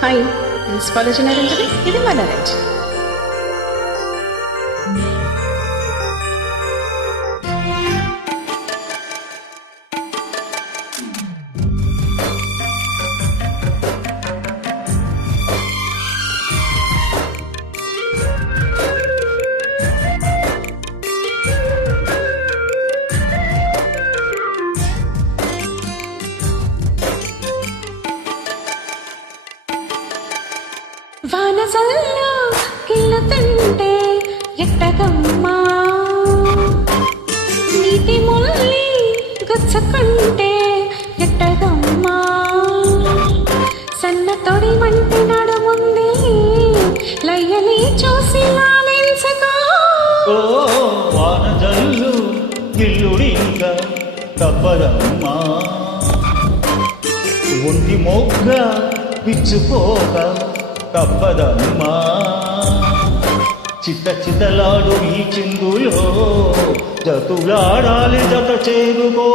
Hi principal അച്ഛൻ അരഞ്ചിൽ ഇത് മലരഞ്ച് వానసల్లో కిల్లుతుంటే ఎట్టగమ్మా నీటి ముల్లి గుచ్చుకుంటే ఎట్టగమ్మా సన్న తొడి వంటి నడుముంది లయ్యని చూసి లాలించగా వాన జల్లు ఇల్లుడింక తప్పదమ్మా. ఒంటి మొగ్గ తప్పదమ్మా చిత్త చితలాడు ఈ చిందులో జతులాడాలి జత చేరుకో.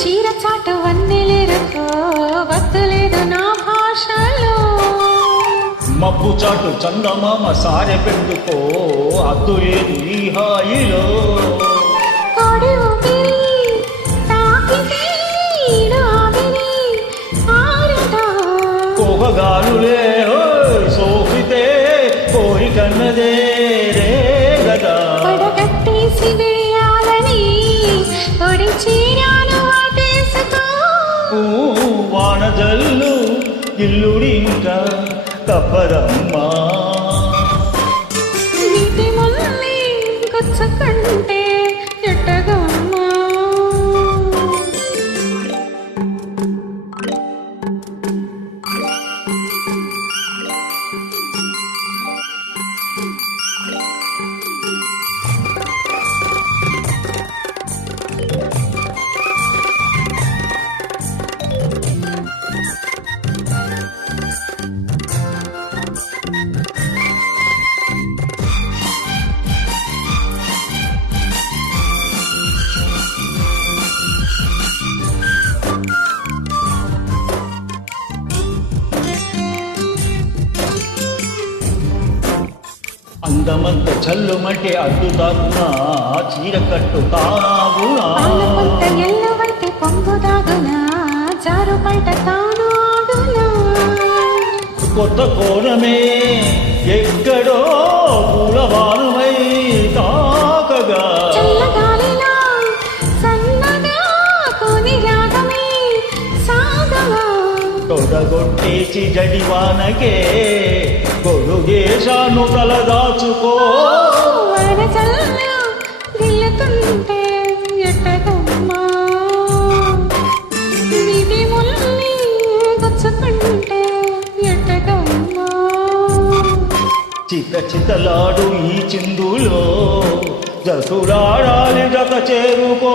చీర చాటు వన్నెలేరుకో వద్దులేదు నా భాషలో. మబ్బు చాటు చందమామ సారె పెట్టుకో అద్దు లేదు ఈ హాయిలో. పొగగాలులే సోకితే కోరికన్నదే రే గదా. పడగట్టేసి వేయాలని పొడి ఇల్లుడింట తపరమ్మా. కంటే అందమంత చల్లుమంటే అడ్డు దాగునా చీర కట్టు తానాగునా ఎల్లవైతే పొంగు దాగునా జారు బయట తాను ఆగునా కొత్త కోణమే ఎక్కడో పూలవానమై తాకగా తొడగొట్టేసి జడివానకే గొడుగేశాను తల దాచుకో వరసల్లో గిల్లుతుంటే ఎట్టగమ్మా నీటి ముల్లి గుచ్చుకుంటే ఎట్టగమ్మా చిత చితలాడు ఈ చిందులో జతులాడాలి జత చేరుకో.